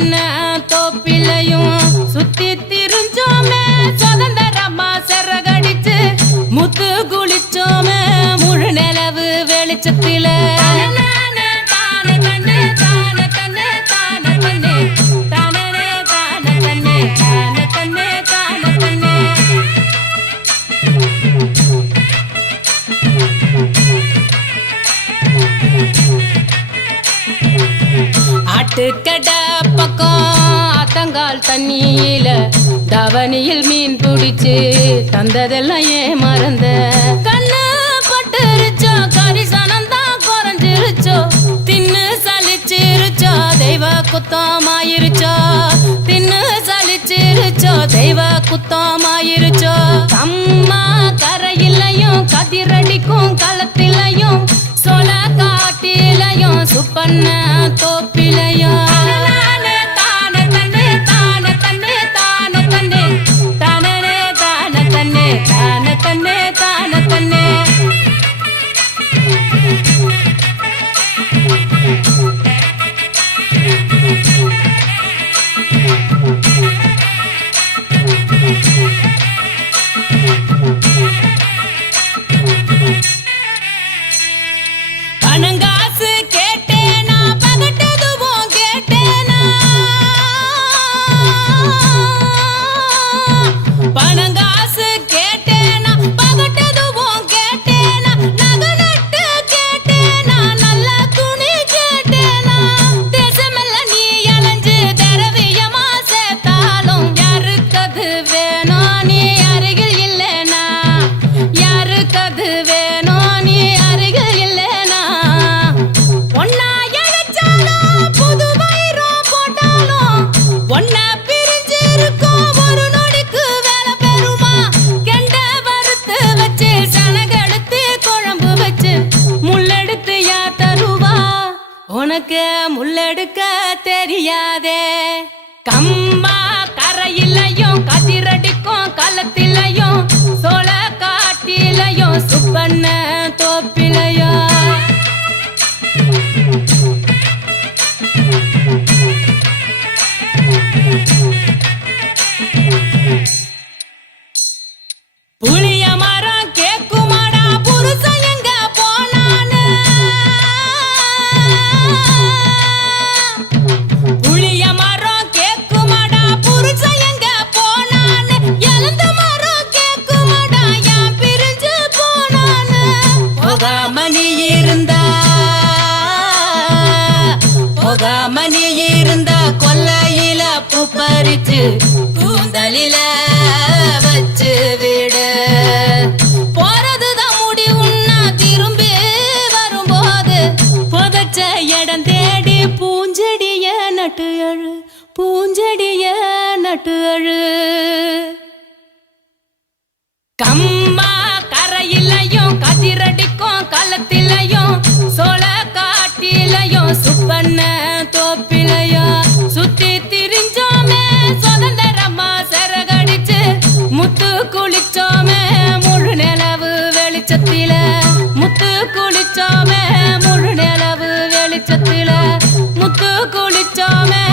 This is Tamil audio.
சுப்பண்ண தோப்பிலையும் சுத்தி திரிஞ்சோமே சுதந்திரமா சிறகடிச்சு முத்து குளிச்சோமே முழு நிலவு வெளிச்சத்தில ஆட்டுக்கடை பக்கம் ஆத்தங்கால் தண்ணியில தவணியில் மீன் பிடிச்சு தந்ததெல்லாம் ஏன் மறந்த கண்ணு பட்டுருச்சோ கரிசனம்தான் குறைஞ்சிருச்சோ தின்னு சலிச்சிருச்சோ தெய்வ குத்தமாயிருச்சோ தின்னு சலிச்சிருச்சோ தெய்வ குத்தமாயிருச்சோ அம்மா கரையிலையும் கதிரடிக்கும் களத்திலையும் சோழ காட்டிலையும் சுப்பண்ண தோப்பிலையும் பணங்காசு கேட்டேனா பகட்டதுவும் கேட்டேனா பணங்காசு கேட்டேனா பகட்டதுவும் கேட்டேனா நகநட்டு கேட்டேனா நல்ல துணி கேட்டேனா தேசமெல்லாம் நீ அலைஞ்சு திரவியமா சேர்த்தாலும் யாருக்கது வேணும் நீ அருகில் இல்லைனா யாருக்கது வேணும் நீ அருகில் இல்லைனா ஒன்னா இழைச்சாலும் புது வயிறும் போட்டாலும் ஒன்னா பிரிஞ்சிருக்கும் ஒரு நொடிக்கு வேலை பெறுமா கெண்ட வறுத்து வச்சு சனகெடுத்து குழம்பு வச்சு முள்ளெடுத்து யார் தருவா உனக்கு முள்ளெடுக்க தெரியாதே கம்பா கரையிலையும் கதிரடிக்கும் களத்திலையும் சோழ காட்டிலையும் சுப்பண்ண தோப்பிலையும் புளிய மரம் கேக்குமாடா புருஷன் எங்க போனான்னு புளிய மரம் கேக்குமாடா புருஷன் எங்க போனான்னு எழுந்த மரம் கேக்குமாடா யான் பிரிஞ்சு போனான்னு போகாம நீ இருந்தா கொல்லையில பூ பறிச்சு கூந்தலில வச்சு விட போறதுதான் முடிவுன்னா திரும்பி வரும்போது புதைச்ச இடம் தேடி பூஞ்செடிய நட்டு அழு பூஞ்செடிய நட்டு அழு கம்பா கரையிலையும் கதிரடிக்கும் களத்திலையும் சோழ காட்டிலையும் சுப்பண்ண தோப்பிலையும் சுத்தி திரிஞ்சோமே சுதந்திரமா சிறகடிச்சு முத்து குளிச்சோமே முழு நிலவு வெளிச்சத்தில முத்து குளிச்சோமே முழு நிலவு வெளிச்சத்தில முத்து குளிச்சோமே